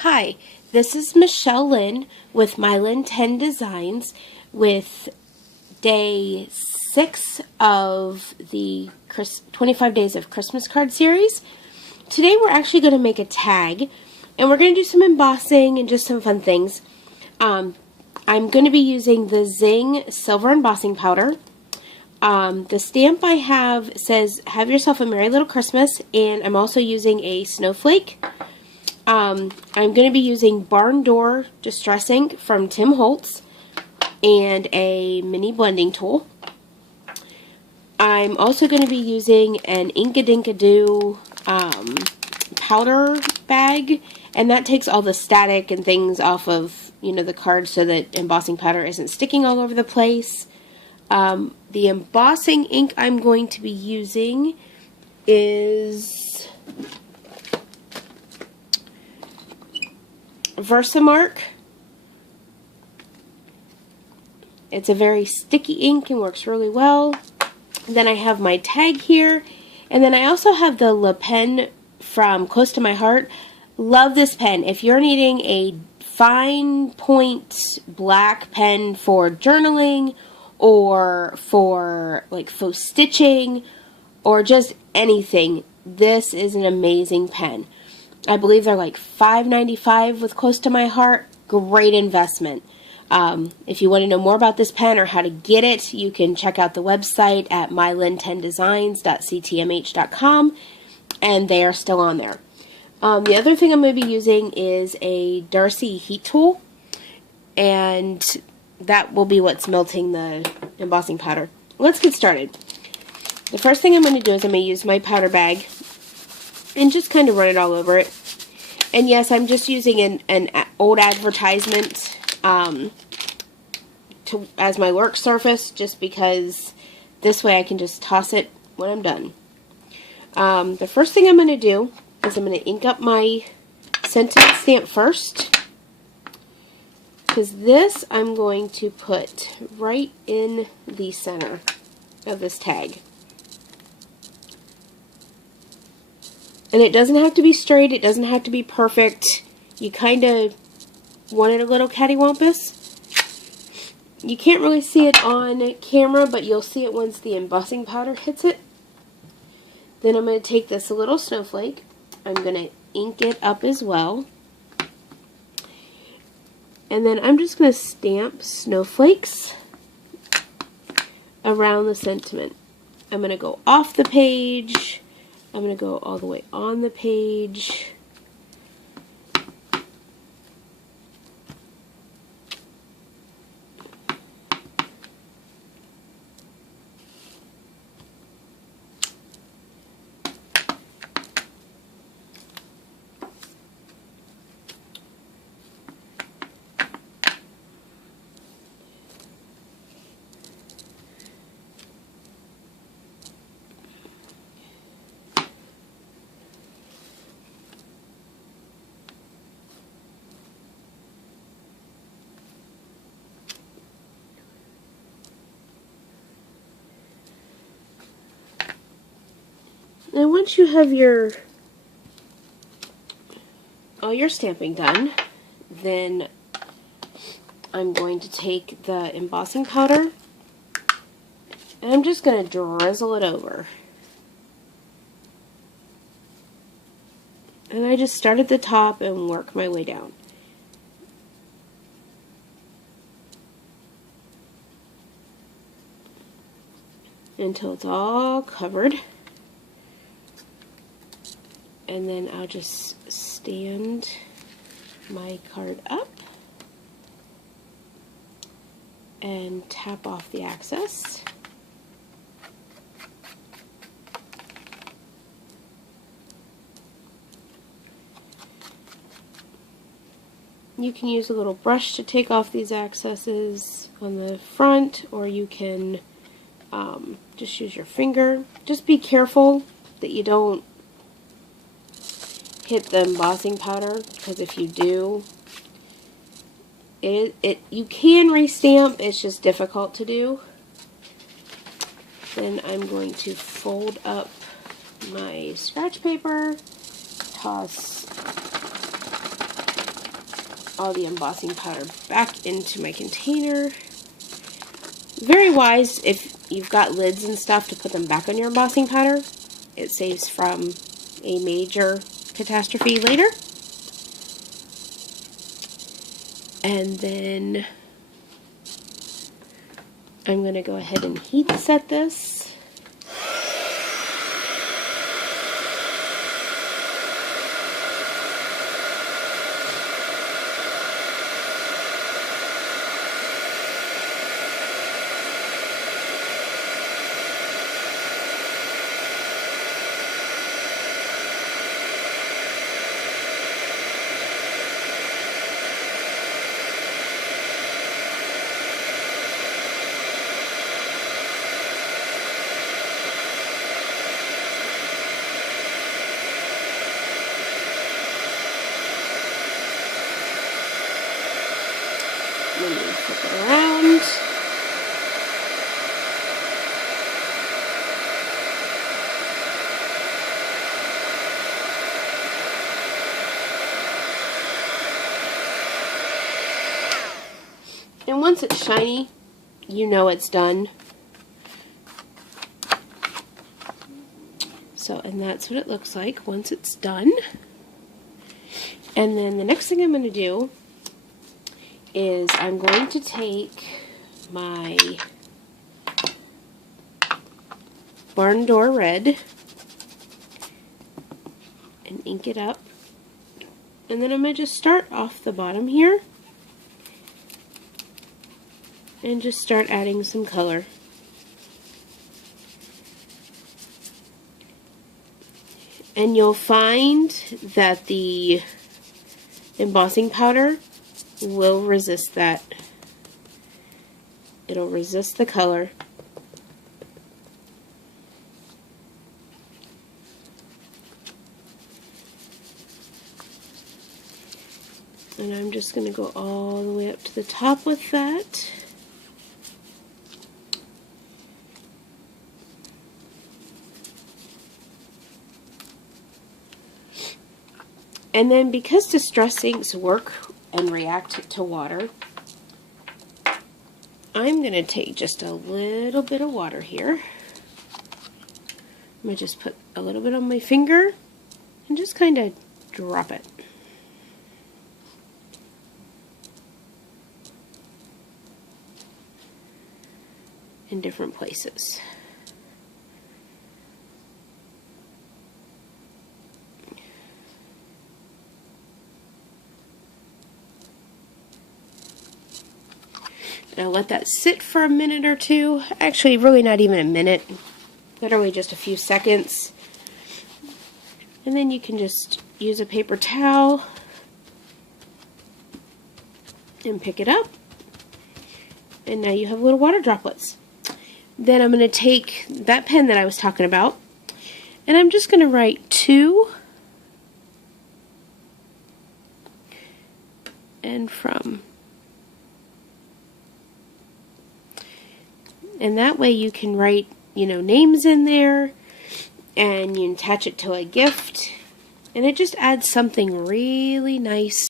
Hi, this is Michelle Lynn with Mylyn 10 Designs with day 6 of the 25 Days of Christmas Card series. Today we're actually going to make a tag and we're going to do some embossing and just some fun things. I'm going to be using the Zing Silver Embossing Powder. The stamp I have says, "Have yourself a Merry Little Christmas," and I'm also using a snowflake. I'm going to be using Barn Door Distress Ink from Tim Holtz and a mini blending tool. I'm also going to be using an Inkadinkado powder bag, and that takes all the static and things off of, the card so that embossing powder isn't sticking all over the place. The embossing ink I'm going to be using is Versamark. It's a very sticky ink and works really well. Then I have my tag here, and then I also have the Le Pen from Close to My Heart. Love this pen. If you're needing a fine point black pen for journaling or for like faux stitching or just anything, this is an amazing pen. I believe they're like $5.95 with Close to My Heart. Great investment. If you want to know more about this pen or how to get it, you can check out the website at mylyn10designs.ctmh.com, and they are still on there. The other thing I'm going to be using is a Darcy heat tool, and that will be what's melting the embossing powder. Let's get started. The first thing I'm going to do is I'm going to use my powder bag and just kind of run it all over it. And yes, I'm just using an old advertisement as my work surface, just because this way I can just toss it when I'm done. The first thing I'm going to do is I'm going to ink up my sentiment stamp first, because this I'm going to put right in the center of this tag. And it doesn't have to be straight, it doesn't have to be perfect. You kind of want it a little cattywampus. You can't really see it on camera, but you'll see it once the embossing powder hits it. Then I'm going to take this little snowflake. I'm going to ink it up as well. And then I'm just going to stamp snowflakes around the sentiment. I'm going to go off the page. I'm going to go all the way on the page. And once you have all your stamping done, then I'm going to take the embossing powder and I'm just going to drizzle it over. And I just start at the top and work my way down. Until it's all covered. And then I'll just stand my card up and tap off the excess. You can use a little brush to take off these excesses on the front, or you can just use your finger. Just be careful that you don't hit the embossing powder, because if you do, you can restamp, it's just difficult to do. Then I'm going to fold up my scratch paper, toss all the embossing powder back into my container. Very wise if you've got lids and stuff to put them back on your embossing powder. It saves from a major catastrophe later. And then I'm going to go ahead and heat set this. Let me flip it around. And once it's shiny, you know it's done. So, and that's what it looks like once it's done. And then the next thing I'm going to do is I'm going to take my Barn Door Red and ink it up. And then I'm going to just start off the bottom here and just start adding some color. And you'll find that the embossing powder will resist that. It'll resist the color. And I'm just going to go all the way up to the top with that. And then because Distress inks work and react to water, I'm going to take just a little bit of water here. I'm going to just put a little bit on my finger and just kind of drop it. In different places. Now let that sit for a minute or two. Actually, really not even a minute. Literally just a few seconds. And then you can just use a paper towel and pick it up. And now you have little water droplets. Then I'm going to take that pen that I was talking about, and I'm just going to write 2 and from. And that way you can write, names in there, and you attach it to a gift, and it just adds something really nice